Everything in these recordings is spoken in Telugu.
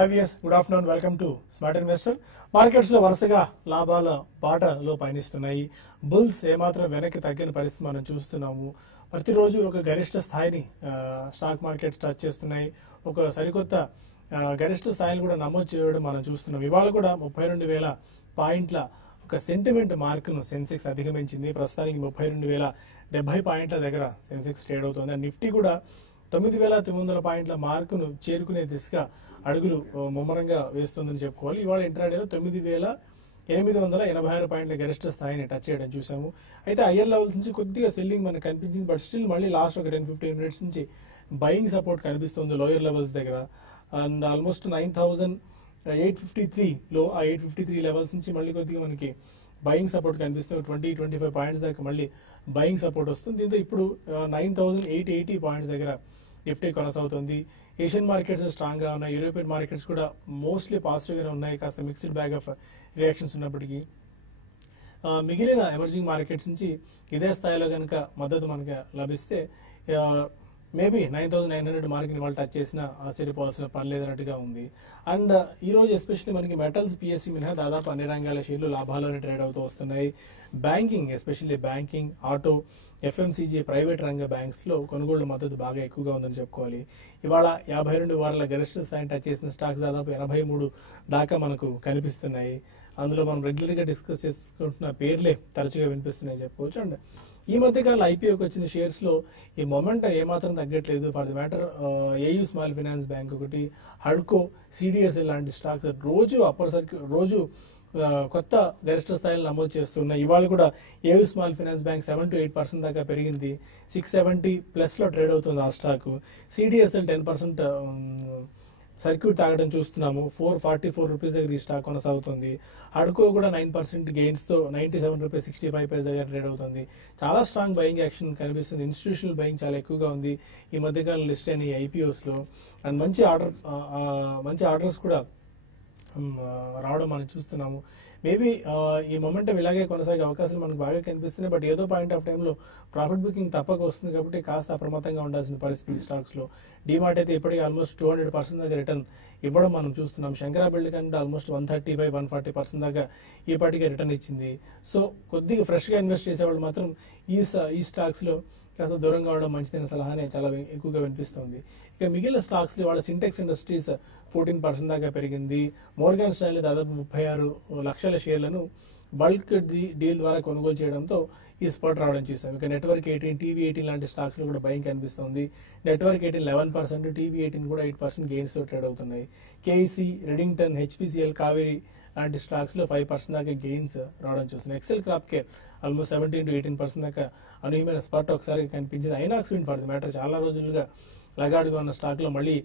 IVS good afternoon, welcome to smart investor. Markets లో వరుసగా లాభాల బాటలో పయనిస్తున్నాయి. బుల్స్ ఏమాత్రం వెనక్కి తగ్గని పరిస్థితి మనం చూస్తున్నాము. ప్రతిరోజు ఒక గరిష్ట స్థాయిని స్టాక్ మార్కెట్ టచ్ చేస్తున్నాయి. ఒక సరికొత్త గరిష్ట స్థాయిలు కూడా నమోదు చేయడం మనం చూస్తున్నాం. ఇవాళ కూడా 32,000 పాయింట్ల ఒక సెంటిమెంట్ మార్కును సెన్సెక్స్ అధిగమించింది. ప్రస్తుతానికి 32,070 పాయింట్ల దగ్గర సెన్సెక్స్ ట్రేడ్ అవుతుంది. నిఫ్టీ కూడా 9,900 పాయింట్ల మార్కును చేరుకునే దిశగా అడుగులు ముమ్మరంగా వేస్తుందని చెప్పుకోవాలి. ఇవాళ ఇంట్రాడేలో 9,886 పాయింట్ల గరిష్ట స్థాయిని టచ్ చేయడం చూసాము. అయితే హయ్యర్ లెవెల్స్ నుంచి కొద్దిగా సెల్లింగ్ మనకు కనిపించింది. బట్ స్టిల్ మళ్ళీ లాస్ట్ ఒక 10-15 మినిట్స్ నుంచి బయింగ్ సపోర్ట్ కనిపిస్తుంది లోయర్ లెవెల్స్ దగ్గర. అండ్ ఆల్మోస్ట్ 9,853 లో ఆ 853 లెవెల్స్ నుంచి మళ్ళీ కొద్దిగా మనకి బయింగ్ సపోర్ట్ కనిపిస్తుంది. 20-25 పాయింట్స్ దాకా మళ్ళీ బయింగ్ సపోర్ట్ వస్తుంది. దీంతో ఇప్పుడు 9,880 పాయింట్స్ దగ్గర నిఫ్టీ కొనసాగుతుంది. ఏషియన్ మార్కెట్స్ స్ట్రాంగ్ గా ఉన్నాయి. యూరోపియన్ మార్కెట్స్ కూడా మోస్ట్లీ పాజిటివ్ గానే ఉన్నాయి. కాస్త మిక్స్డ్ బ్యాగ్ ఆఫ్ రియాక్షన్స్ ఉన్నప్పటికీ మిగిలిన ఎమర్జింగ్ మార్కెట్స్ నుంచి ఇదే స్థాయిలో కనుక మద్దతు మనకి లభిస్తే మేబీ 9,900 మార్క్ ని వాళ్ళు టచ్ చేసినా ఆశ్చర్యపోవాల్సిన పని లేదన్నట్టుగా ఉంది. అండ్ ఈ రోజు ఎస్పెషల్లీ మనకి మెటల్స్, పిఎస్సి మినహా దాదాపు అన్ని రంగాల షేర్లు లాభాల్లోనే ట్రేడ్ అవుతూ వస్తున్నాయి. Banking, especially banking, auto, FMCG, private రంగ బ్యాంక్స్ లో కొనుగోళ్ల మద్దతు బాగా ఎక్కువగా ఉందని చెప్పుకోవాలి. ఇవాళ 52 వారాల గరిష్ట స్థాయిని టచ్ చేసిన స్టాక్స్ దాదాపు 83 దాకా మనకు కనిపిస్తున్నాయి. అందులో మనం రెగ్యులర్ గా డిస్కస్ చేసుకుంటున్న పేర్లే తరచుగా వినిపిస్తున్నాయి చెప్పుకోవచ్చు. అండ్ ఈ మధ్య కాలంలో ఐపీఓకి వచ్చిన షేర్స్ లో ఈ మొమెంటం ఏమాత్రం తగ్గట్లేదు. For the matter AU small finance bank ఒకటి, హడ్కో, సిడిఎస్ఎల్ లాంటి స్టాక్స్ రోజు అప్పర్ సర్క్యూట్ రోజు కొత్త గరిష్ట స్థాయిలు నమోదు చేస్తున్నాయి. ఇవాళ కూడా ఏయూ స్మాల్ ఫైనాన్స్ బ్యాంక్ 7-8% దాకా పెరిగింది. 670 ప్లస్ లో ట్రేడ్ అవుతుంది ఆ స్టాక్. సిడిఎస్ఎల్ 10% సర్క్యూట్ తాగడం చూస్తున్నాము. 444 రూపీస్ దగ్గర ఈ స్టాక్ కొనసాగుతుంది. హడ్కో కూడా 9% గెయిన్స్ తో 97 రూపీస్ 65 పైసా దగ్గర ట్రేడ్ అవుతుంది. చాలా స్ట్రాంగ్ బయింగ్ యాక్షన్ కనిపిస్తుంది. ఇన్స్టిట్యూషనల్ బయింగ్ చాలా ఎక్కువగా ఉంది ఈ మధ్యకాలం లిస్ట్ అయిన ఐపీఓస్ లో. అండ్ మంచి ఆర్డర్స్ కూడా రావడం మనం చూస్తున్నాము. మేబీ ఈ మొమెంటం ఇలాగే కొనసాగే అవకాశాలు మనకు బాగా కనిపిస్తున్నాయి. బట్ ఏదో పాయింట్ ఆఫ్ టైంలో ప్రాఫిట్ బుకింగ్ తప్పక వస్తుంది కాబట్టి కాస్త అప్రమత్తంగా ఉండాల్సిన పరిస్థితి స్టాక్స్ లో. డీమార్ట్ అయితే ఇప్పటికీ ఆల్మోస్ట్ 200% దాకా రిటర్న్ ఇవ్వడం మనం చూస్తున్నాం. శంకరా బిల్డ్ కంటే ఆల్మోస్ట్ 135-140% దాకా ఈ పాటికి రిటర్న్ ఇచ్చింది. సో కొద్దిగా ఫ్రెష్ గా ఇన్వెస్ట్ చేసేవాళ్ళు మాత్రం ఈ స్టాక్స్ లో కాస్త దూరంగా ఉండడం మంచిదైన సలహానే చాలా ఎక్కువగా వినిపిస్తుంది. ఇక మిగిలిన స్టాక్స్ లో వాళ్ళ సింటెక్స్ ఇండస్ట్రీస్ 14% దాకా పెరిగింది. మోర్గాన్ స్టాన్లీ దాదాపు 36 లక్షల షేర్లను బల్క్ డీల్ ద్వారా కొనుగోలు చేయడంతో ఈ స్పాట్ రావడం చూసాం. ఇక నెట్వర్క్ 18, టీవీ 18 లాంటి స్టాక్స్ లో కూడా బయింగ్ కనిపిస్తుంది. నెట్వర్క్ 18 11%, టీవీ 18 కూడా 8% గెయిన్స్ తో ట్రేడ్ అవుతున్నాయి. కేఈసీ, రెడింగ్టన్, హెచ్పిసిఎల్, కావేరీ లాంటి స్టాక్స్ లో 5% దాకా గెయిన్స్ రావడం చూస్తున్నాం. ఎక్సెల్ క్రాప్ కేర్ ఆల్మోస్ట్ 17-18% దాకా అనూహ్యమైన స్పాట్ ఒకసారి కనిపించింది. INOX wind for the matter చాలా రోజులుగా లగాడుగా ఉన్న స్టాక్ లో మళ్ళీ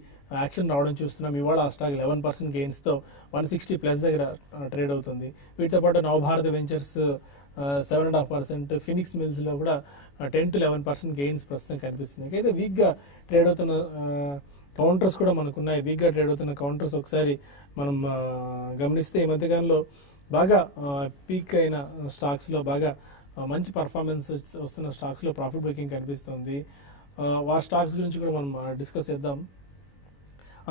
యాక్షన్ రావడం చూస్తున్నాం. ఇవాళ ఆ స్టాక్ 11% గెయిన్స్ తో 160 ప్లస్ దగ్గర ట్రేడ్ అవుతుంది. వీటితో పాటు నవభారత్ వెంచర్స్ 7.5%, ఫినిక్స్ మిల్స్ లో కూడా 10-11% గెయిన్స్ ప్రస్తుతం కనిపిస్తుంది. అయితే వీక్ గా ట్రేడ్ అవుతున్న కౌంటర్స్ కూడా మనకున్నాయి. వీక్ గా ట్రేడ్ అవుతున్న కౌంటర్స్ ఒకసారి మనం గమనిస్తే ఈ మధ్యకాలంలో బాగా పీక్ అయిన స్టాక్స్ లో బాగా మంచి పర్ఫార్మెన్స్ వస్తున్న స్టాక్స్ లో ప్రాఫిట్ బుకింగ్ కనిపిస్తుంది. ఆ స్టాక్స్ గురించి కూడా మనం డిస్కస్ చేద్దాం.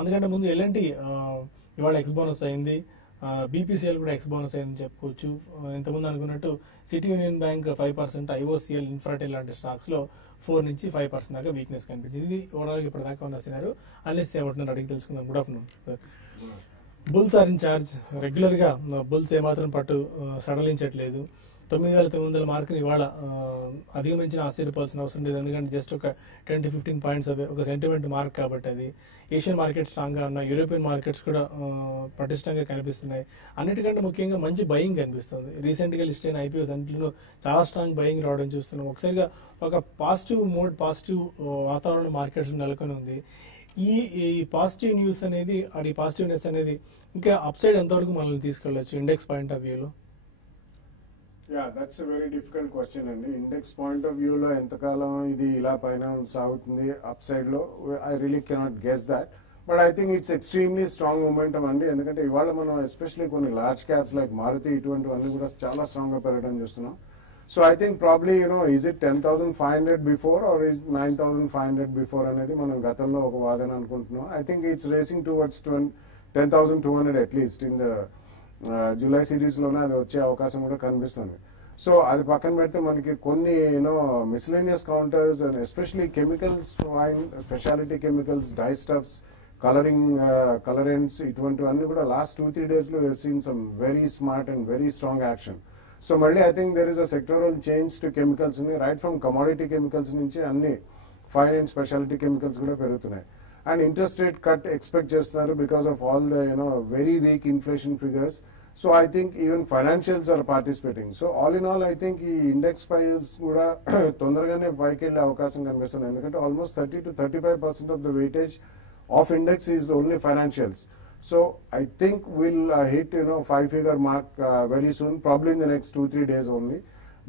అందుకంటే ముందు ఎల్ఎన్టీ ఇవాళ ఎక్స్ బోనస్ అయింది. బీపీసీఎల్ కూడా ఎక్స్ బోనస్ అయిందని చెప్పుకోవచ్చు. ఇంతకుముందు అనుకున్నట్టు city Union bank 5%, IOCL, Infratel లాంటి స్టాక్స్ లో 4-5% దాకా వీక్నెస్ కనిపించింది. ఇది ఓవరాల్ ఇప్పుడు దాకా ఉన్న సినారో. అన్లెస్ ఏమంటున్నారు అడిగి తెలుసుకుందాం. Good afternoon. Bulls are in charge. Regular గా బుల్స్ ఏమాత్రం పట్టు సడలించట్లేదు. 9,900 మార్కుని ఇవాళ అధిగమించిన ఆశ్చర్యపోవాల్సిన అవసరం లేదు. ఎందుకంటే జస్ట్ ఒక 10-15 పాయింట్స్ అవే, ఒక సెంటిమెంట్ మార్క్ కాబట్టి అది. ఏషియన్ మార్కెట్స్ స్ట్రాంగ్ గా ఉన్నాయి. యూరోపియన్ మార్కెట్స్ కూడా పటిష్టంగా కనిపిస్తున్నాయి. అన్నిటికంటే ముఖ్యంగా మంచి బయింగ్ కనిపిస్తుంది. రీసెంట్ గా లిస్ట్ అయిన ఐపీఓస్ అన్నింటిలో చాలా స్ట్రాంగ్ బయింగ్ రావడం చూస్తున్నాం. ఒకసారిగా ఒక పాజిటివ్ వాతావరణం మార్కెట్స్ నెలకొని ఉంది. ఈ పాజిటివ్ న్యూస్ అనేది, అది పాజిటివ్నెస్ అనేది ఇంకా అప్ సైడ్ ఎంతవరకు మనల్ని తీసుకెళ్లొచ్చు ఇండెక్స్ పాయింట్ ఆఫ్ వ్యూలో? దట్స్ వెరీ డిఫికల్ట్ క్వశ్చన్ అండి. ఇండెక్స్ పాయింట్ ఆఫ్ వ్యూ లో ఎంతకాలం ఇది ఇలా పైన సాగుతుంది అప్ సైడ్ లో, I really cannot guess that. But I think it's extremely strong momentum అండి. ఎందుకంటే ఇవాళ మనం ఎస్పెషల్లీ కొన్ని లార్జ్ క్యాప్స్ లైక్ మారుతి ఇటువంటివన్నీ కూడా చాలా స్ట్రాంగ్ గా పెరగడం చూస్తున్నాం. So I think probably is it 10,500 before or is 9,500 before అనేది మనం గతంలో ఒక వాదన అనుకుంటున్నాం. I think it's racing towards 10,200 at least in the July సిరీస్లోనే అది వచ్చే అవకాశం కూడా కనిపిస్తుంది. సో అది పక్కన పెడితే మనకి కొన్ని miscellaneous counters and especially chemicals, speciality chemicals, dye stuffs, colourants, ఇటువంటివన్నీ కూడా లాస్ట్ 2-3 days లో seen some very smart and very strong action. So మళ్ళీ I think there is a sectoral change to chemicals ని, రైట్ ఫ్రమ్ కమోడిటీ కెమికల్స్ నుంచి అన్ని ఫైన్ అండ్ స్పెషాలిటీ కెమికల్స్ కూడా పెరుగుతున్నాయి. And interest rate cut expect చేస్తున్నారు because of all the very weak inflation figures. So I think even financials are participating. So all in all I think ఈ ఇండెక్స్ ప్రైస్ కూడా తొందరగానే పైకి వెళ్ళే అవకాశం కనిపిస్తుంది. ఎందుకంటే almost 30-35% of the weightage of index is only financials. So I think we'll hit 5-figure mark very soon, probably in the next 2-3 days only.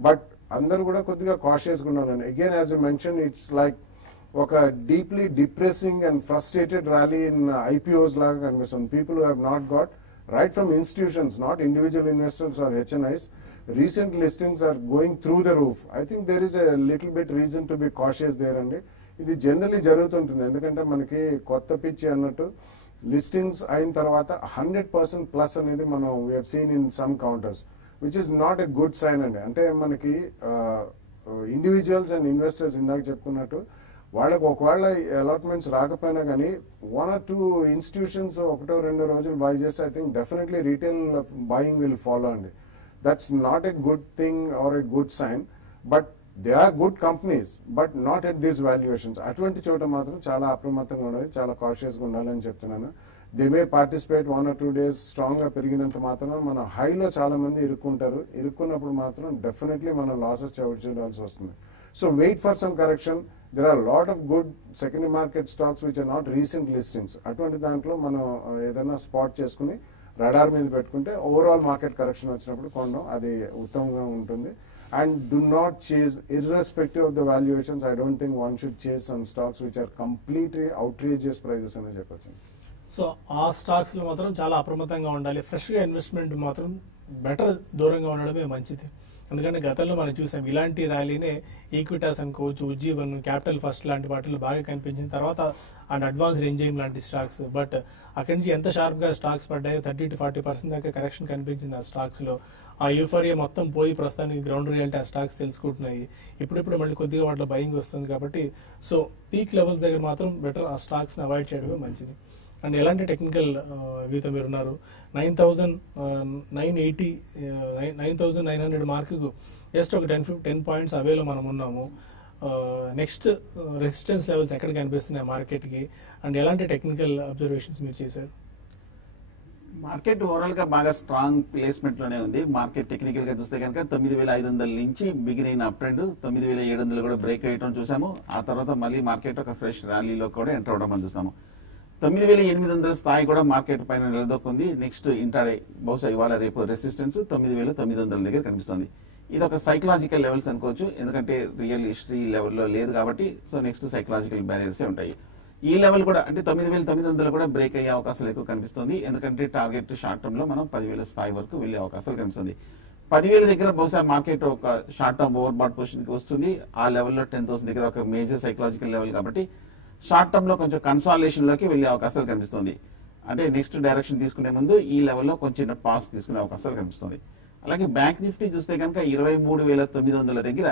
But అందరూ కూడా కొద్దిగా cautious గా ఉండాలండి. Again, as you mentioned, it's like ఒక deeply depressing and frustrated rally in IPOs లాగా కనిపిస్తుంది. People who have not got, right from institutions, not individual investors or HNIs, recent listings are going through the roof. I think there is a little bit reason to be cautious there అండి. ఇది జనరలీ జరుగుతుంటుంది. ఎందుకంటే మనకి కొత్త పిచ్చి అన్నట్టు లిస్టింగ్స్ అయిన తర్వాత 100% ప్లస్ అనేది మనం we have seen in some counters, which is not a good sign అండి. అంటే మనకి ఇండివిజువల్స్ అండ్ ఇన్వెస్టర్స్ ఇందాక చెప్పుకున్నట్టు వాళ్ళకి ఒకవేళ అలాట్మెంట్స్ రాకపోయినా కానీ 1 or 2 ఇన్స్టిట్యూషన్స్ 1-2 రోజులు బై చేస్తే I think definitely retail buying will follow అండి. That's not a good thing or a good sign, but they are good companies but not at these valuations. అటువంటి చోట మాత్రం చాలా అప్రమత్తంగా ఉండాలి, చాలా కాషియస్గా ఉండాలని చెప్తున్నాను. They may participate 1 or 2 days strong గా పెరిగినంత మాత్రం మన హైలో చాలా మంది ఇరుక్కుంటారు. ఇరుక్కున్నప్పుడు మాత్రం డెఫినెట్లీ మనం లాసెస్ చూడాల్సి వస్తుంది. So wait for some correction. There are lot of good secondary market stocks which are not recent listings. అటువంటి దాంట్లో మనం ఏదైనా స్పాట్ చేసుకుని రడార్ మీద పెట్టుకుంటే ఓవరాల్ మార్కెట్ కరెక్షన్ వచ్చినప్పుడు కొనడం అది ఉత్తమంగా ఉంటుంది. And do not chase, irrespective of the valuations, I don't think one should chase some stocks which are completely outrageous prices అని చెప్పచ్చు. సో ఆ స్టాక్స్ లో మాత్రం చాలా అప్రమత్తంగా ఉండాలి. ఫ్రెష్ గా ఇన్వెస్ట్మెంట్ మాత్రం బెటర్ దూరంగా ఉండడమే మంచిది. ఎందుకంటే గతంలో మనం చూసాం ఇలాంటి ర్యాలీనే ఈక్విటాస్ అనుకోవచ్చు, ఉజ్జీవన్, క్యాపిటల్ ఫస్ట్ లాంటి వాటిలో బాగా కనిపించిన తర్వాత అండ్ అడ్వాన్స్డ్ ఎంజైమ్ లాంటి స్టాక్స్. బట్ అక్కడి నుంచి ఎంత షార్ప్ గా స్టాక్స్ పడ్డాయో 30-40% దాకా కరెక్షన్ కనిపించింది ఆ స్టాక్స్ లో. ఆ యూఫోరియా మొత్తం పోయి ప్రస్తుతానికి గ్రౌండ్ రియాలిటీ ఆ స్టాక్స్ తెలుసుకుంటున్నాయి. ఇప్పుడిప్పుడు మళ్ళీ కొద్దిగా వాటిలో బయింగ్ వస్తుంది కాబట్టి సో పీక్ లెవెల్స్ దగ్గర మాత్రం బెటర్ ఆ స్టాక్స్ ని అవాయిడ్ చేయడమే మంచిది. అండ్ ఎలాంటి టెక్నికల్ వ్యూతో మీరున్నారు? 9,900 మార్కు జస్ట్ ఒక 10 పాయింట్స్ అవేలో మనం ఉన్నాము. నెక్స్ట్ రెసిస్టెన్స్ లెవెల్స్ ఎక్కడ కనిపిస్తున్నాయి మార్కెట్ కి, అండ్ ఎలాంటి టెక్నికల్ అబ్జర్వేషన్స్ మీరు చేశారు? మార్కెట్ ఓవరాల్ గా బాగా స్ట్రాంగ్ ప్లేస్మెంట్ లోనే ఉంది. మార్కెట్ టెక్నికల్ గా చూస్తే కనుక 9,500 నుంచి బిగిన్ అప్ ట్రెండ్ 9,700 కూడా బ్రేక్ అయ్యడం చూసాము. ఆ తర్వాత మళ్ళీ మార్కెట్ ఒక ఫ్రెష్ ర్యాలీలో కూడా ఎంటర్ అవడం అని చూసాము. 9,800 స్థాయి కూడా మార్కెట్ పైన నిలదొక్కుంది. నెక్స్ట్ ఇంటర్డే బహుశా ఇవాళ రేపు రెసిస్టెన్స్ 9,900 దగ్గర కనిపిస్తుంది. ఇది ఒక సైకలాజికల్ లెవెల్స్ అనుకోవచ్చు, ఎందుకంటే రియల్ హిస్టరీ లెవెల్లో లేదు కాబట్టి. సో నెక్స్ట్ సైకలాజికల్ బ్యారియర్సే ఉంటాయి. ఈ లెవెల్ కూడా అంటే 9,900 కూడా బ్రేక్ అయ్యే అవకాశాలు ఎక్కువ కనిపిస్తుంది. ఎందుకంటే టార్గెట్ షార్ట్ టర్మ్ లో మనం 10,000 స్థాయి వరకు వెళ్లే అవకాశాలు కనిపిస్తుంది. 10,000 దగ్గర బహుశా మార్కెట్ ఒక short term over bat position కి వస్తుంది. ఆ లెవెల్లో 10,000 దగ్గర ఒక మేజర్ సైకలాజికల్ లెవెల్ కాబట్టి షార్ట్ టర్మ్ లో కొంచెం కన్సాలిడేషన్ లోకి వెళ్లే అవకాశాలు కనిపిస్తుంది. అంటే నెక్స్ట్ డైరెక్షన్ తీసుకునే ముందు ఈ లెవెల్లో కొంచెం పాస్ తీసుకునే అవకాశాలు కనిపిస్తుంది. అలాగే బ్యాంక్ నిఫ్టీ చూస్తే కనుక 23,900 దగ్గర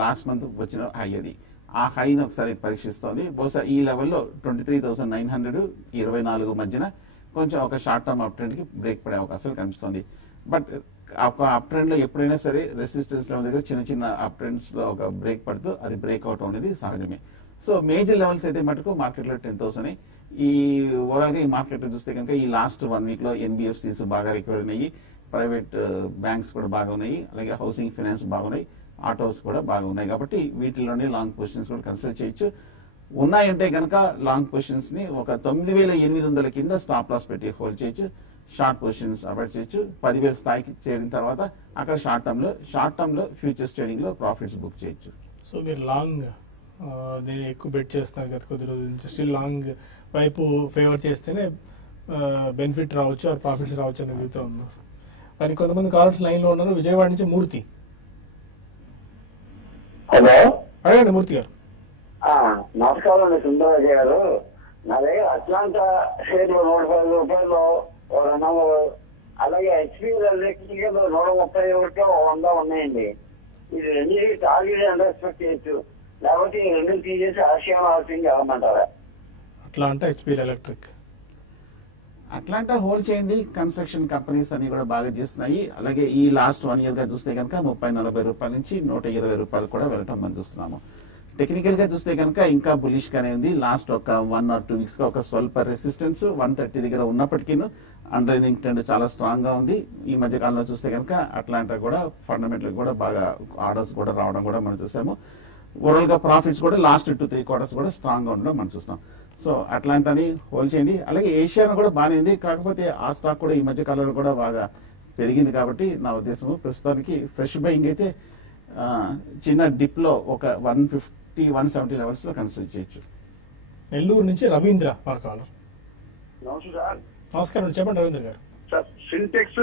లాస్ట్ మంత్ వచ్చిన హై అది. ఆ హైని ఒకసారి పరీక్షిస్తోంది. బహుశా ఈ లెవెల్లో 23,900 24 మధ్యన కొంచెం ఒక షార్ట్ టర్మ్ అప్ ట్రెండ్ కి బ్రేక్ పడే అవకాశాలు కనిపిస్తుంది. బట్ ఒక అప్ ట్రెండ్ లో ఎప్పుడైనా సరే రెసిస్టెన్స్ లెవెల్ దగ్గర చిన్న చిన్న అప్ ట్రెండ్స్ లో ఒక బ్రేక్ పడుతూ అది బ్రేక్అవుట్ అనేది సహజమే. సో మేజర్ లెవెల్స్ అయితే మటుకు మార్కెట్ లో 10,000. ఈ ఓవరాల్ గా ఈ మార్కెట్ చూస్తే కనుక ఈ లాస్ట్ 1 వీక్ లో ఎన్బిఎఫ్సిస్ బాగా రికవర్ అయ్యి, ప్రైవేట్ బ్యాంక్స్ కూడా బాగా ఉన్నాయి, అలాగే హౌసింగ్ ఫైనాన్స్ బాగున్నాయి, ఆటోస్ కూడా బాగా ఉన్నాయి. కాబట్టి వీటిలోనే లాంగ్ పొజిషన్స్ కూడా కన్సిడర్ చేయొచ్చు. ఉన్నాయంటే కనుక లాంగ్ పొజిషన్స్ ని ఒక 9,800 కింద స్టాప్ లాస్ పెట్టి హోల్డ్ చేయొచ్చు. షార్ట్ పొజిషన్స్ అవాయిడ్ చేయొచ్చు. 10,000 స్థాయికి చేరిన తర్వాత అక్కడ షార్ట్ టర్మ్ లో ఫ్యూచర్స్ ట్రేడింగ్ లో ప్రాఫిట్స్ బుక్ చేయొచ్చు. సో మీరు లాంగ్ ఎక్కువ బెట్ చేస్తున్నారు కదా కొద్ది రోజుల నుంచి, స్టిల్ లాంగ్ వైపు ఫేవర్ చేస్తేనే బెనిఫిట్ రావచ్చు, ఆ ప్రాఫిట్స్ రావచ్చు అనే వ్యూతో ఉన్నారు. మరి కొంతమంది కాలర్స్ లైన్ లో ఉన్నారు. విజయవాడ నుంచి మూర్తి. హలో, అడగండి మూర్తి గారు. నమస్కారం అండి సుందరరాజు గారు. నా దగ్గర అట్లాంటా షేర్లు 110 రూపాయలు 200, అలాగే హెచ్పి ఎలక్ట్రికల్ 131 100 ఉన్నాయండి. ఇది రెండు టార్గెట్ ఎంత ఎక్స్పెక్ట్ చేయొచ్చు, లేకపోతే ఈ రెండు తీసేసి ఆసియాన్ హౌసింగ్ వెళ్ళమంటారా? Atlanta, HP electric. Atlanta hold చేయండి. కన్స్ట్రక్షన్ కంపెనీస్ అన్ని కూడా బాగా చేస్తున్నాయి. అలాగే ఈ లాస్ట్ 1 year గా చూస్తే కనుక 30-40 రూపాయల నుంచి 120 రూపాయలు కూడా వెళ్ళటం మనం చూస్తున్నాము. టెక్నికల్ గా చూస్తే కనుక ఇంకా బులిష్ గానే ఉంది. లాస్ట్ ఒక 1 or 2 weeks గా ఒక స్వల్ప రెసిస్టెన్స్ 130 దగ్గర ఉన్నప్పటికీ అండర్లైనింగ్ ట్రెండ్ చాలా స్ట్రాంగ్ గా ఉంది. ఈ మధ్య కాలంలో చూస్తే కనుక అట్లాంటా కూడా ఫండమెంటల్ కూడా బాగా ఆర్డర్స్ కూడా రావడం కూడా మనం చూసాము. ఓవరాల్ గా ప్రాఫిట్స్ కూడా లాస్ట్ 2-3 quarters కూడా స్ట్రాంగ్ గా ఉండడం మనం చూస్తున్నాం. సో అట్లాంటాని హోల్డ్ చేయండి. అలాగే ఏషియాను కూడా బాగానే ఉంది, కాకపోతే ఆ స్టాక్ కూడా ఈ మధ్య కాలంలో కూడా బాగా పెరిగింది. కాబట్టి నా ఉద్దేశం ప్రస్తుతానికి ఫ్రెష్ బయింగ్ అయితే చిన్న డిప్ లో ఒక 150-170 లెవెల్స్ లో కన్సిడర్ చేయొచ్చు. నెల్లూరు నుంచి రవీంద్ర మన కాలర్. నమస్కారం, చెప్పండి రవీంద్ర గారు. సార్, సింటెక్స్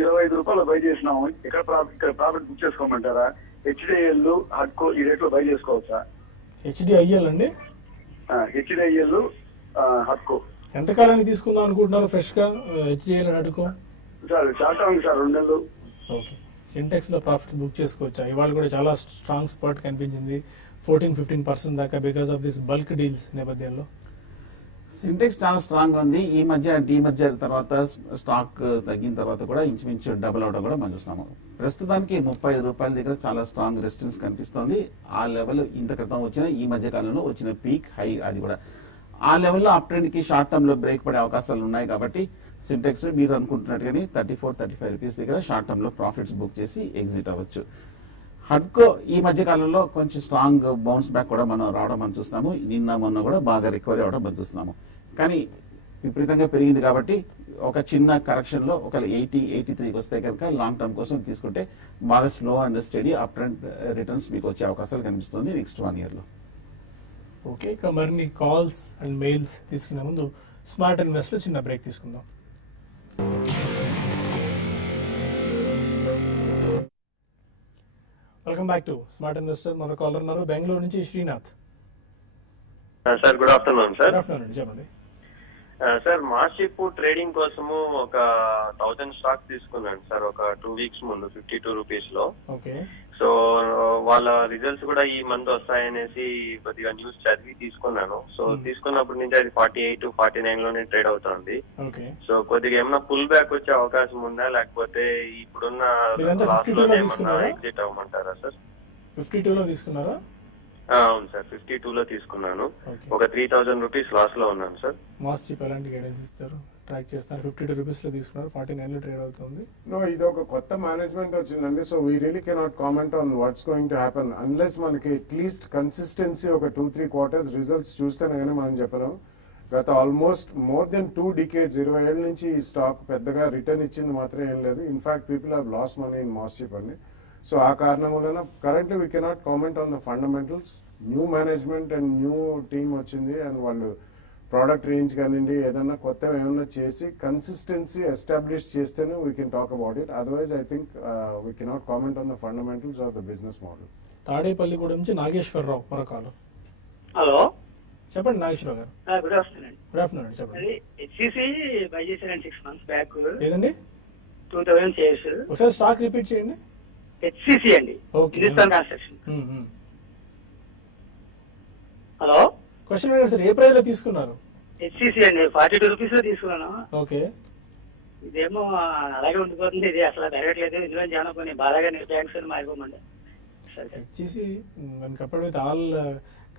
25 రూపాయలు బై చేసినాము. ఇక్కడ ప్రాఫిట్ బుక్ చేసుకోమంటారా? హెచ్డిఎల్, హడ్కో ఈ రేట్ లో బై చేసుకోవచ్చా? హెచ్డిఐఎల్ అండి, హెచ్డిఎల్, హడ్కో ఎంతకాలానికి తీసుకుందాం అనుకుంటున్నారు ఫ్రెష్ గా? హెచ్డిఐఎల్ హడ్కో సార్ చాలా ఉంది సార్, 2 నెలలు. ఓకే, సింటెక్స్ లో ప్రాఫిట్ బుక్ చేసుకోవచ్చా? ఇవాళ కూడా చాలా స్ట్రాంగ్ స్పాట్ కనిపించింది, 14-15% దాకా, because of this bulk deals నేపథ్యంలో. సింటెక్స్ చాలా స్ట్రాంగ్ ఉంది. ఈ మధ్య డీమర్జర్ తర్వాత స్టాక్ తగ్గిన తర్వాత కూడా ఇంచుమించు డబుల్ అవడం కూడా మనం చూస్తున్నాము. ప్రస్తుతానికి 35 రూపాయల దగ్గర చాలా స్ట్రాంగ్ రెసిస్టెన్స్ కనిపిస్తోంది. ఆ లెవెల్ ఇంత క్రితం వచ్చిన ఈ మధ్య కాలంలో వచ్చిన పీక్ హై అది కూడా. ఆ లెవెల్లో అప్ ట్రెండ్ కి షార్ట్ టర్మ్ లో బ్రేక్ పడే అవకాశాలు ఉన్నాయి. కాబట్టి సింటెక్స్ మీరు అనుకుంటున్నట్టుగానే 34-35 రూపీస్ దగ్గర షార్ట్ టర్మ్ లో ప్రాఫిట్స్ బుక్ చేసి ఎగ్జిట్ అవ్వచ్చు. హడ్కో ఈ మధ్య కాలంలో కొంచెం స్ట్రాంగ్ బౌన్స్ బ్యాక్ కూడా మనం రావడం మనం చూస్తున్నాము. నిన్న మొన్న కూడా బాగా రికవరీ అవడం మనం చూస్తున్నాము. కానీ విపరీతంగా పెరిగింది కాబట్టి ఒక చిన్న కరెక్షన్ లో ఒక 80-83కి వస్తే కనుక లాంగ్ టర్మ్ కోసం తీసుకుంటే బాగా slow and study up trend returns మీకు వచ్చే అవకాశాలు కనిపిస్తుంది నెక్స్ట్ 1 year లో. ఓకే, ఇక మరిన్ని కాల్స్ అండ్ మెయిల్స్ తీసుకునే ముందు స్మార్ట్ ఇన్వెస్ట్ లో చిన్న బ్రేక్ తీసుకుందాం. Welcome back to smart investor. మన కాలర్ ఉన్నారు బెంగళూరు నుంచి Srinath. Sir good afternoon sir. Good afternoon, చెప్పండి. సార్ మార్షిప్ ట్రేడింగ్ కోసము ఒక 1000 స్టాక్స్ తీసుకున్నాను సార్ ఒక 2 weeks ముందు 52 రూపీస్ లో. ఓకే, సో వాళ్ళ రిజల్ట్స్ కూడా ఈ మంత్ వస్తాయనేసి కొద్దిగా న్యూస్ చదివి తీసుకున్నాను. సో తీసుకున్నప్పటి నుంచి అది 48-49 లోనే ట్రేడ్ అవుతుంది. ఓకే, సో కొద్దిగా ఏమన్నా పుల్ బ్యాక్ వచ్చే అవకాశం ఉందా, లేకపోతే ఇప్పుడున్న లాస్ లోనే ఏమన్నా ఎగ్జిట్ అవ్వమంటారా సార్? 52 లో తీసుకున్నారా? అవును సార్, 52 లో తీసుకున్నాను. ఒక 3000 రూపీస్ లాస్ లో ఉన్నాను సార్. మాస్ చిప్ ఎలాంటి గైడెన్స్ ఇస్తారు? ట్రాక్ చేస్తారు. 52 రూపీస్ లో తీసుకున్నారు, 49 లో ట్రేడ్ అవుతుంది. నో, ఇది ఒక కొత్త మేనేజ్మెంట్ వచ్చిందండి. So we really cannot comment on what's going to happen unless మనకి అట్లీస్ట్ కన్సిస్టెన్సీ ఒక 2-3 quarters రిజల్ట్స్ చూస్తేనే కానీ మనం చెప్పలేం. గత ఆల్మోస్ట్ మోర్ దెన్ 2 decades 20 ఏళ్ళ నుంచి ఈ స్టాక్ పెద్దగా రిటర్న్ ఇచ్చింది మాత్రం ఏం లేదు. In fact people have loss money in మాస్ చిప్ అండి. సో ఆ కారణం వలన currently we cannot comment on the fundamentals. New management and new team వచ్చింది అండ్ వాళ్ళు ప్రోడక్ట్ రేంజ్ కానివ్వండి ఏదన్నా కొత్తగా ఏమన్నా చేసి కన్సిస్టెన్సీ ఎస్టాబ్లిష్ చేస్తేనే we can talk about it. Otherwise I think we cannot comment on the fundamentals of the business model. Tadepalli కూడా నుంచి నాగేశ్వరరావు మరొకరు. హలో, చెప్పండి నాగేశ్వరరావు గారు. Good afternoon. గుడ్ ఆఫ్టర్నూన్, చెప్పండి. హెచ్సిసి బై చేశారండి 6 months బ్యాక్. ఏదండి? 2000 షేర్స్. ఒకసారి స్టాక్ రిపీట్ చేయండి. హెచ్సిసి అండి, హిందుస్థాన్ కన్స్ట్రక్షన్. హలో, క్వశ్చన్ ఏంటి సార్, ఏ ప్రైస్ లో తీసుకున్నారు? హెచ్సిసి అండి 42 రూపీస్ లో తీసుకున్నాను. ఓకే, ఇదేమో అలాగే ఉండిపోతుంది, ఇది అసలు పెరగట్లేదు. ఇందులో చాలా కొన్ని బాగా థ్యాంక్స్ అని మారిపోమండి. HCC compared with all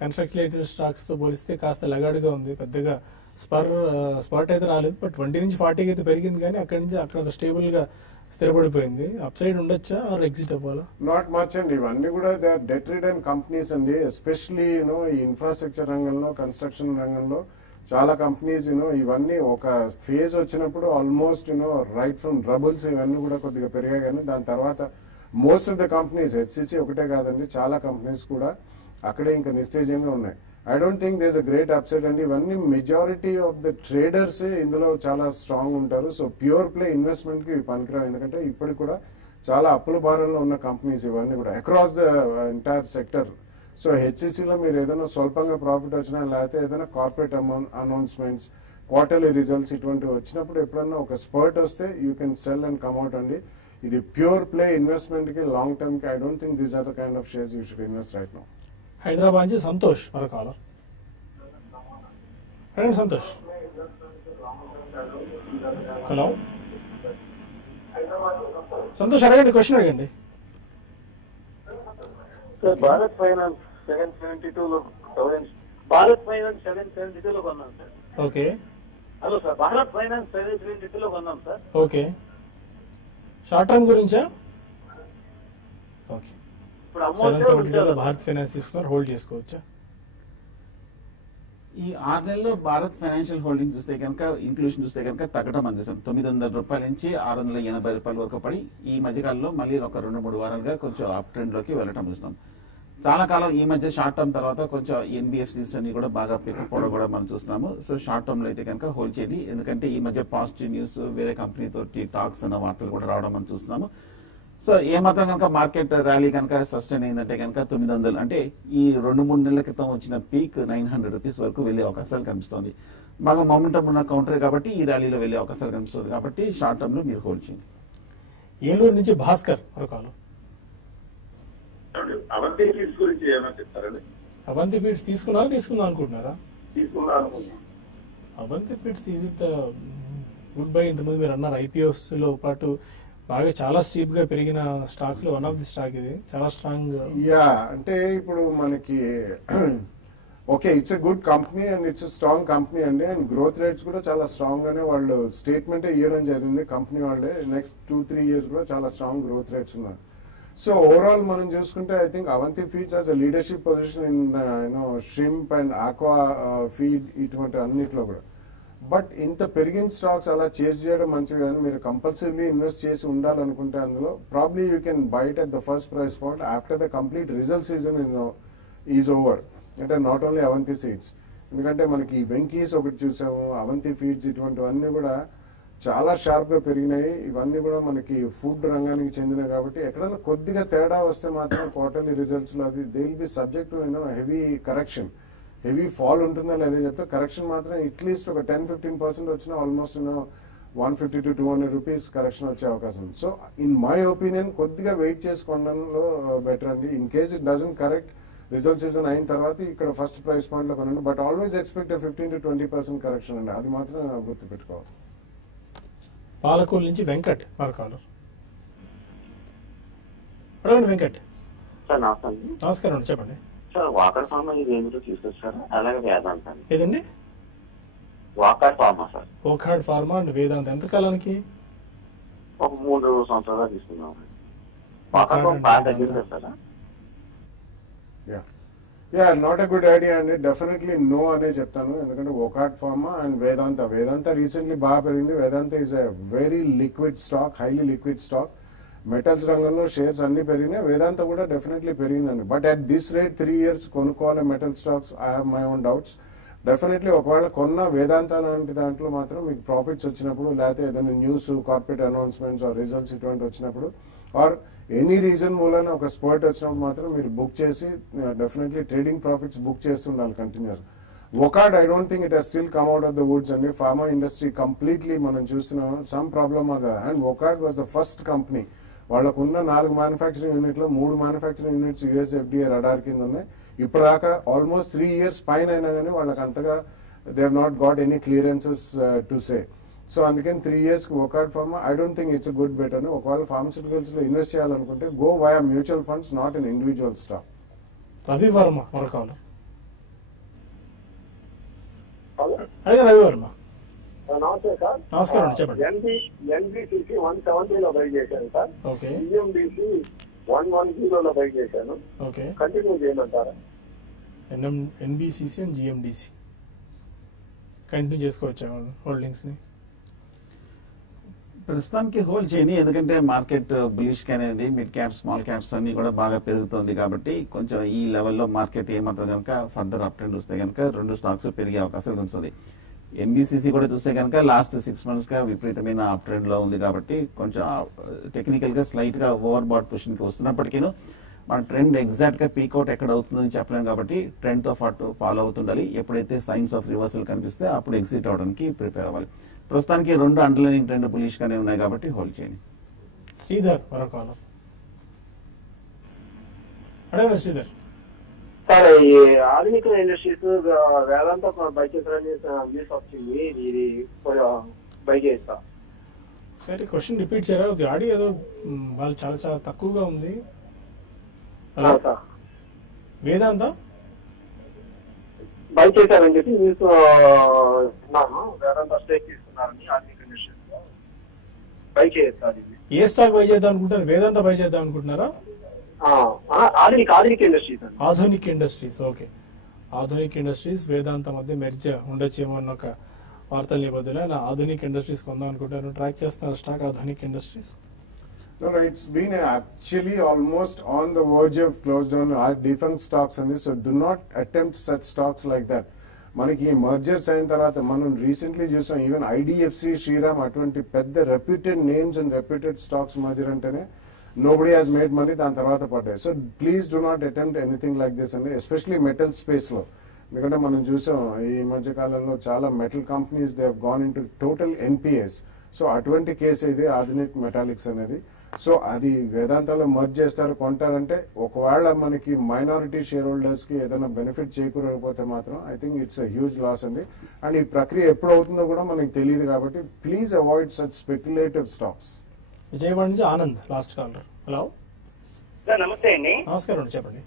construction related stocks తో పోలిస్తే కాస్త లగాడుగా ఉంది. పెద్దగా స్పాట్ అయితే రాలేదు, బట్ 20 నుంచి 40 అయితే పెరిగింది. కానీ అక్కడి నుంచి అక్కడ స్టేబుల్ గా స్థిరపడిపోయింది. అప్ సైడ్ ఉండొచ్చా ఆర్ ఎగ్జిట్ అవ్వాలా? నాట్ మచ్ అండి. ఇవన్నీ కూడా they are debt ridden companies అండి. ఎస్పెషలీ యూనో ఈ ఇన్ఫ్రాస్ట్రక్చర్ రంగంలో, కన్స్ట్రక్షన్ రంగంలో చాలా కంపెనీస్ యూనో ఇవన్నీ ఒక ఫేజ్ వచ్చినప్పుడు almost you know right from troubles ఇవన్నీ కూడా కొద్దిగా పెరిగాయి. కానీ దాని తర్వాత most of the companies, HCC ఒకటే కాదండి, చాలా కంపెనీస్ కూడా అక్కడే ఇంకా నిస్తేజంగా ఉన్నాయి. I don't think there is a great upset అండి. ఇవన్నీ మెజారిటీ ఆఫ్ ద ట్రేడర్స్ ఇందులో చాలా స్ట్రాంగ్ ఉంటారు. సో ప్యూర్ ప్లే ఇన్వెస్ట్మెంట్ కి పనికిరావు. ఎందుకంటే ఇప్పటికి కూడా చాలా అప్పుల భారంలో ఉన్న కంపెనీస్ ఇవన్నీ కూడా across the entire sector. So హెచ్సిసిలో మీరు ఏదైనా స్వల్పంగా ప్రాఫిట్ వచ్చినా లేకపోతే ఏదైనా కార్పొరేట్ అనౌన్స్మెంట్స్, క్వార్టర్లీ రిజల్ట్స్ ఇటువంటివి వచ్చినప్పుడు ఎప్పుడన్నా ఒక స్పర్ట్ వస్తే you can sell and come out అండి. ఇది ప్యూర్ ప్లే ఇన్వెస్ట్మెంట్ కి లాంగ్ టర్మ్ కి I don't think these are the kind of shares you should invest right now. Hyderabad నుంచి సంతోష్ మరో కాలర్. అడగండి సంతోష్. హలో సంతోష్, అడగండి, క్వశ్చన్ అడగండి. సార్ భారత్ ఫైనాన్స్ 772లో భారత్ ఫైనాన్స్ 772లో కొన్నాం sir. Okay. Hello sir, Bharat finance 772లో కొన్నాం సార్. ఓకే, షార్ట్ టర్మ్ గురించా? ఓకే, ఇప్పుడు అమౌంట్ 772 భారత్ ఫైనాన్స్ తీసుకున్నారు, హోల్డ్ చేసుకోవచ్చా? ఈ 6 నెలల్లో భారత్ ఫైనాన్షియల్ హోల్డింగ్ చూస్తే కనుక ఇంక్లూషన్ చూస్తే కనుక తగ్గడం అని చూసాం. 900 రూపాయల నుంచి 680 రూపాయల వరకు పడి ఈ మధ్యకాలంలో మళ్ళీ ఒక 2-3 వారాలుగా కొంచెం అప్ ట్రెండ్ లోకి వెళ్ళటం చూస్తున్నాం. చాలా కాలం ఈ మధ్య షార్ట్ టర్మ్ తర్వాత కొంచెం ఎన్బిఎఫ్సిస్ అన్ని కూడా బాగా పికప్ అవడం కూడా మనం చూస్తున్నాము. సో షార్ట్ టర్మ్ లో అయితే కనుక హోల్డ్ చేయండి, ఎందుకంటే ఈ మధ్య పాజిటివ్ న్యూస్ వేరే కంపెనీ తోటి టాక్స్ అన్న వార్తలు కూడా రావడం మనం చూస్తున్నాము. సో ఏమాత్రం కనుక మార్కెట్ ర్యాలీ కనుక సస్టైన్ అయిందంటే కనుక 900 అంటే ఈ 2-3 నెలల క్రితం వచ్చిన పీక్ 900 రూపీస్ వరకు వెళ్లే అవకాశాలు కనిపిస్తుంది. బాగా మొమెంటం ఉన్న కౌంటర్ కాబట్టి ఈ ర్యాలీలో వెళ్లే అవకాశాలు కనిపిస్తుంది. కాబట్టి షార్ట్ టర్మ్ లో మీరు హోల్డ్ చేయండి. ఏలూరు నుంచి భాస్కర్ మరో కాలర్. అవంతి ఫీడ్స్ గురించి ఏమైనా చెప్తారండి? అవంతి ఫీడ్స్ తీసుకుందాం అనుకుంటున్నారా? తీసుకున్నాను. Avanti feeds is it good buy? ఇంతకుముందు మీరు అన్నారు ఐపీఓస్ లో పాటు బాగా చాలా స్టీప్ గా పెరిగిన స్టాక్స్ లో వన్ ఆఫ్ ది స్టాక్ ఇది, చాలా స్ట్రాంగ్. యా, అంటే ఇప్పుడు మనకి okay, it's a good company and it's strong company అండి. అండ్ గ్రోత్ రేట్స్ కూడా చాలా స్ట్రాంగ్ గానే వాళ్ళు స్టేట్మెంట్ ఇవ్వడం జరిగింది కంపెనీ వాళ్ళే. నెక్స్ట్ 2-3 ఇయర్స్ కూడా చాలా స్ట్రాంగ్ గ్రోత్ రేట్స్ ఉన్నాయి. సో ఓవరాల్ మనం చూసుకుంటే I think Avanti feeds has a leadership position in shrimp and aqua feed ఇటువంటి అన్నిట్లో కూడా. బట్ ఇంత పెరిగిన స్టాక్స్ అలా చేసి చేయడం మంచిది కానీ మీరు కంపల్సరీలీ ఇన్వెస్ట్ చేసి ఉండాలనుకుంటే అందులో probably you can bite at the first price point after the complete result season is over. అంటే నాట్ ఓన్లీ అవంతి సీడ్స్, ఎందుకంటే మనకి వెంకీస్ ఒకటి చూసాము, అవంతి ఫీడ్స్ ఇటువంటివన్నీ కూడా చాలా షార్ప్ గా పెరిగినాయి. ఇవన్నీ కూడా మనకి ఫుడ్ రంగానికి చెందినవి కాబట్టి ఎక్కడైనా కొద్దిగా తేడా వస్తే మాత్రం క్వార్టర్లీ రిజల్ట్స్ లో అది they will be subject to heavy correction. Heavy fall ఉంటుందని అదే చెప్తే కరెక్షన్ మాత్రం అట్లీస్ట్ ఒక 10-15% వచ్చినా ఆల్మోస్ట్ 150 to 200 రూపీస్ కరెక్షన్ వచ్చే అవకాశం ఉంది. సో ఇన్ మై ఒపీనియన్ కొద్దిగా వెయిట్ చేసుకోవడంలో బెటర్ అండి. In case it doesn't correct result season అయిన తర్వాత ఇక్కడ ఫస్ట్ ప్రైస్ పాయింట్ లో కొనండి. But always expect 15 to 20% correction అండి, అది మాత్రం గుర్తు పెట్టుకోవాలి. పాలకూరు నుంచి వెంకట్ మరొకరు. అడగండి వెంకట్. సార్ నమస్కారం. నమస్కారం అండి, చెప్పండి. సార్ వాకర్ ఫార్మా ఇది ఏమిటో తీసుకొచ్చారు, అలాగే వేదాంత. ఏదండి? Wockhardt pharma sir. Wockhardt pharma and Vedanta ఎంతకాలానికి? ఒక 3 సంవత్సరాలు తీసుకున్నాం. వాకర్ ఫార్మా బాగా తగ్గింది sir. Yeah, not a good idea అండి. డెఫినెట్లీ నో అనే చెప్తాను, ఎందుకంటే Wockhardt pharma and Vedanta recently బాగా పెరిగింది. Vedanta is a very liquid stock, highly liquid stock. Metals రంగంలో షేర్స్ అన్ని పెరిగినాయి, వేదాంత కూడా డెఫినెట్లీ పెరిగిందండి. But at this rate 3 years కొనుక్కోవాలి metal stocks, I have my own doubts. Definitely ఒకవేళ కొన్న వేదాంత లాంటి దాంట్లో మాత్రం మీకు ప్రాఫిట్స్ వచ్చినప్పుడు, లేకపోతే ఏదైనా news, corporate announcements or results ఇటువంటి వచ్చినప్పుడు, ఆర్ ఎనీ రీజన్ మూలన ఒక స్పర్ట్ వచ్చినప్పుడు మాత్రం మీరు బుక్ చేసి డెఫినెట్లీ ట్రేడింగ్ ప్రాఫిట్స్ బుక్ చేస్తుండాలి continuous. Wockhardt I don't think it has still come out of the woods అండి. ఫార్మా ఇండస్ట్రీ కంప్లీట్లీ మనం చూస్తున్నాం some problem or that. And Wockhardt was the first company, వాళ్ళకున్న 4 మ్యానుఫ్యాక్చరింగ్ యూనిట్లో 3 manufacturing units US FDA radar కింద ఉన్నాయి. ఇప్పటిదాకా ఆల్మోస్ట్ 3 years పైన అయినా కానీ వాళ్ళకి అంతగా they have not got any clearances to say. So అందుకని 3 years Wockhardt pharma I don't think it's good bet అని. ఒకవేళ ఫార్మస్యూటికల్స్ లో ఇన్వెస్ట్ చేయాలనుకుంటే go via mutual funds, not in individual stock. Ravi Varma మరొకరు. రవి వర్మ నమస్తే సార్. నమస్కారం, చెప్పండి. ఎన్బిసిసి 170లో బై చేశాను సార్. ఓకే. జిఎండిసి 110లో బై చేశాను. ఓకే. కంటిన్యూ చేయమంటారా? ఎన్బిసిసి అండ్ జిఎండిసి కంటిన్యూ చేసుకోవచ్చా హోల్డింగ్స్ ని? ప్రస్తుతానికి హోల్డ్ చేయండి, ఎందుకంటే మార్కెట్ బులిష్ అనేది మిడ్ క్యాప్, స్మాల్ క్యాప్స్ అన్ని కూడా బాగా పెరుగుతుంది కాబట్టి కొంచెం ఈ లెవెల్లో మార్కెట్ ఏమాత్రం కనుక ఫర్దర్ అప్ ట్రెండ్ వస్తే కనుక 2 స్టాక్స్ పెరిగే అవకాశాలు ఉంటుంది. ఎన్బిసిసి కూడా చూస్తే కనుక లాస్ట్ 6 months గా విపరీతమైన అప్ ట్రెండ్ లో ఉంది కాబట్టి కొంచెం టెక్నికల్ గా స్లైట్ గా ఓవర్ బాట్ పొజిషన్ కి వస్తున్నప్పటికీ మన ట్రెండ్ ఎగ్జాక్ట్ గా పీక్అవుట్ ఎక్కడ అవుతుందని చెప్పలేము కాబట్టి ట్రెండ్ తో పాటు ఫాలో అవుతుండాలి. ఎప్పుడైతే సైన్స్ ఆఫ్ రివర్సల్ కనిపిస్తే అప్పుడు ఎగ్జిట్ అవడానికి ప్రిపేర్ అవ్వాలి. ప్రస్తుతానికి 2 అండర్లైనింగ్ ట్రెండ్ బులిష్ గానే ఉన్నాయి కాబట్టి హోల్డ్ చేయండి. శ్రీధర్ మరొక అడగండి శ్రీధర్. సార్ ఈ ఆధునిక ఇండస్ట్రీస్ వేదాంత బై చేస్తారని న్యూస్ వచ్చింది, ఇది బై చేస్తా. సరే క్వశ్చన్ రిపీట్ చేయరా? ఆడియో ఏదో వాళ్ళు చాలా చాలా తక్కువగా ఉంది. వేదాంత బై చేశారని చెప్పి న్యూస్ విన్నాను. వేదాంత స్టేక్ తీసుకున్నారని ఆధునిక ఇండస్ట్రీస్ లో బై చేస్తారు. ఏ స్టాక్ బై చేద్దాం అనుకుంటున్నారు? వేదాంత బై చేద్దాం అనుకుంటున్నారా? Adhunik industries. Adhunik industries, okay. Adhunik industries Vedanta మధ్య మెర్జ్ ఉండొచ్చేమో అన్న ఒక వార్తల నేపథ్యంలో ఆధునిక్ ఇండస్ట్రీస్ కొందాం అనుకుంటాను. ట్రాక్ చేస్తున్నారు stock Adhunik industries? No, it's been actually almost on the verge of close down different stocks and so do not attempt such stocks like that. మనకి మర్జర్స్ అయిన తర్వాత మనం రీసెంట్లీ చూసాం, ఈవెన్ ఐడిఎఫ్సి, శ్రీరామ్ అటువంటి పెద్ద reputed names and reputed stocks merger అంటేనే nobody has made money, దాని తర్వాత పడ్డాయి. So please do not attempt anything like this అండి, ఎస్పెషలీ మెటల్ స్పేస్ లో. ఎందుకంటే మనం చూసాం ఈ మధ్య కాలంలో చాలా metal companies they have gone into total NPS. So అటువంటి కేసు ఇది ఆధునిక్ మెటాలిక్స్ అనేది. సో అది వేదాంతాలో మర్జ్ చేస్తారు, కొంటారంటే ఒకవేళ మనకి మైనారిటీ షేర్ హోల్డర్స్ కి ఏదైనా బెనిఫిట్ చేకూరకపోతే మాత్రం I think it's a huge loss అండి. అండ్ ఈ ప్రక్రియ ఎప్పుడు అవుతుందో కూడా మనకి తెలియదు కాబట్టి please avoid such speculative stocks. Vijayawada నుంచి Anand last caller. Hello sir, నమస్తే అండి. నమస్కారం అండి, చెప్పండి.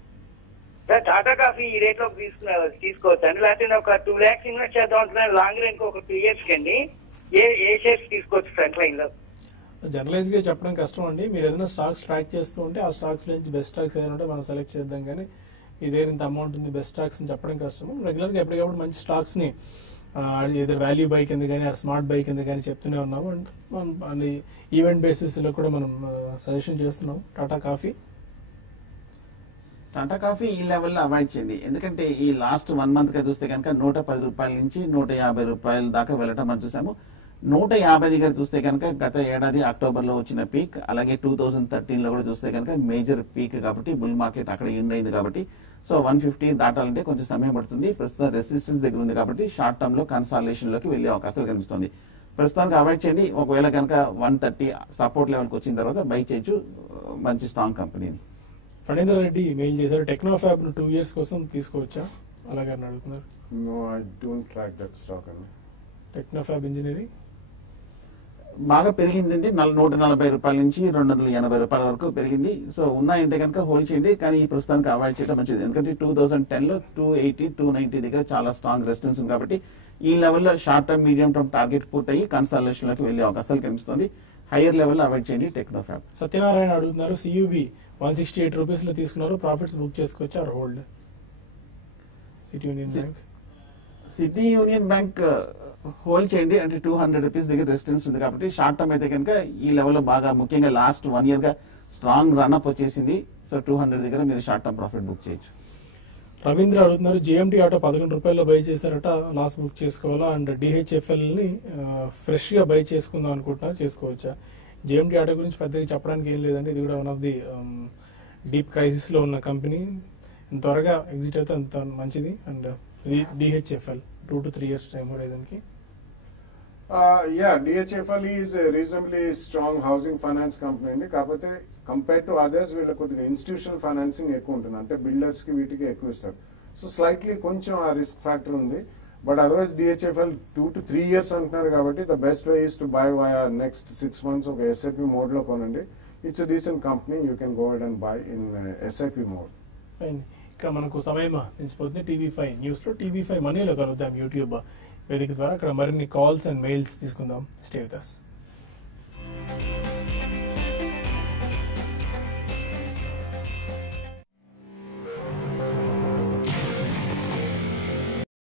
సార్, టాటా కాఫీ ఈ రేట్ లో తీసుకోవచ్చు అండి, లేకపోతే ఒక 2 lakhs ఇన్వెస్ట్ చేద్దాం అంటున్నారు లాంగ్ రేంజ్ ఒక 3 years కండి. ఏ షేర్స్ తీసుకోవచ్చు ఫ్రంట్ లైన్ లో? జనరలైజ్ గా చెప్పడం కష్టం అండి. మీరు ఏదైనా స్టాక్స్ ట్రాక్ చేస్తూ ఉంటే ఆ స్టాక్స్ నుంచి బెస్ట్ స్టాక్స్ ఏదైనా ఉంటే మనం సెలెక్ట్ చేద్దాం, కానీ ఇదే ఇంత అమౌంట్ ఉంది బెస్ట్ స్టాక్స్ అని చెప్పడం కష్టం. రెగ్యులర్ గా ఎప్పటికప్పుడు మంచి స్టాక్స్ ని ఏదో వాల్యూ బై కింద కానీ స్మార్ట్ బై కింద కానీ చెప్తూనే ఉన్నాము. అండ్ మనం ఈవెంట్ బేసిస్ లో కూడా మనం సజెషన్ చేస్తున్నాం. టాటా కాఫీ ఈ లెవెల్లో అవాయిడ్ చేయండి. ఎందుకంటే ఈ లాస్ట్ 1 month గా చూస్తే కనుక 110 రూపాయల నుంచి 150 రూపాయల దాకా వెళ్ళటం మనం చూసాము. 150 దగ్గర చూస్తే కనుక గత ఏడాది అక్టోబర్లో వచ్చిన పీక్, అలాగే 2013 లో కూడా చూస్తే కనుక మేజర్ పీక్ కాబట్టి బుల్ మార్కెట్ అక్కడ ఎండ్ అయింది కాబట్టి సో 150 దాటాలంటే కొంచెం సమయం పడుతుంది. ప్రస్తుతం రెసిస్టెన్స్ దగ్గర ఉంది కాబట్టి షార్ట్ టర్మ్ లో కన్సాలిడేషన్ లోకి వెళ్ళే అవకాశాలు కనిపిస్తుంది. ప్రస్తుతానికి అవాయిడ్ చేయండి. ఒకవేళ కనుక 130 సపోర్ట్ లెవెల్కి వచ్చిన తర్వాత బై చేయొచ్చు, మంచి స్ట్రాంగ్ కంపెనీని. ఫణీంద్ర రెడ్డి మెయిల్ చేశారు, టెక్నోఫాబ్ 2 years కోసం తీసుకోవచ్చా అలాగే అడుగుతున్నారు. No, I don't track that stock అండి. టెక్నోఫాబ్ ఇంజనీరింగ్ బాగా పెరిగిందండి. 140 రూపాయల నుంచి 280 రూపాయల వరకు పెరిగింది. సో ఉన్నాయంటే కనుక హోల్డ్ చేయండి, కానీ ఈ ప్రస్తుతానికి అవాయిడ్ చేయడం మంచిది. ఎందుకంటే 2010 లో 280, 290 దగ్గర చాలా స్ట్రాంగ్ రెసిస్టెన్స్ ఉంది కాబట్టి ఈ లెవెల్లో short term, medium term target పూర్తయి కన్సాలిడేషన్ లోకి వెళ్ళే అవకాశాలు కనిపిస్తుంది. హైయర్ లెవెల్ అవాయిడ్ చేయండి టెక్నోఫాబ్. సత్యనారాయణ అడుగుతున్నారు, సియూబి 168 రూపీస్ లో తీసుకున్నారు, ప్రాఫిట్స్ బుక్ చేసుకోవచ్చు or hold? City Union Bank hold చేయండి, అంటే 200 రూపీస్ దగ్గర రెసిస్టెన్స్ ఉంది కాబట్టి షార్ట్ టర్మ్ అయితే కనుక ఈ లెవెల్లో బాగా ముఖ్యంగా లాస్ట్ 1 year గా స్ట్రాంగ్ రన్అప్ వచ్చేసింది. సో 200 దగ్గర మీరు షార్ట్ టర్మ్ ప్రాఫిట్ బుక్ చేయొచ్చు. రవీంద్ర అడుగుతున్నారు, జిఎంటీ ఆటో 11 రూపాయల్లో బై చేశారట, లాస్ బుక్ చేసుకోవాలా? అండ్ డిహెచ్ఎఫ్ఎల్ ని ఫ్రెష్ గా బై చేసుకుందాం అనుకుంటున్నారు, చేసుకోవచ్చా? జిఎంటీ ఆటో గురించి పెద్దగా చెప్పడానికి ఏం లేదండి, ఇది కూడా one of the deep crisis లో ఉన్న కంపెనీ. త్వరగా ఎగ్జిట్ అయితే అంత మంచిది. And DHFL 2 to 3 years time horizon కి. DHFL is a reasonably strong housing finance company అండి. కాకపోతే కంపేర్ టు అదర్స్ వీళ్ళ కొద్దిగా ఇన్స్టిట్యూషనల్ ఫైనాన్సింగ్ ఎక్కువ ఉంటుంది, అంటే బిల్డర్స్ కి వీటికి ఎక్కువ ఇస్తారు. సో స్లైట్లీ కొంచెం ఆ రిస్క్ ఫ్యాక్టర్ ఉంది. But otherwise DHFL 2 to 3 years అంటున్నారు కాబట్టి the best way is to buy via next 6 months ఒక SIP మోడ్ లో కొనండి. It's a decent company, you can go and by in SIP mode. ఇక మనకు సమయం తెలిసిపోతుంది. TV5 న్యూస్ లో TV5 మనీలో కలుద్దాం యూట్యూబ్ వేదిక ద్వారా. అక్కడ మరిన్ని కాల్స్ అండ్ మెయిల్స్ తీసుకుందాం. Stay with us.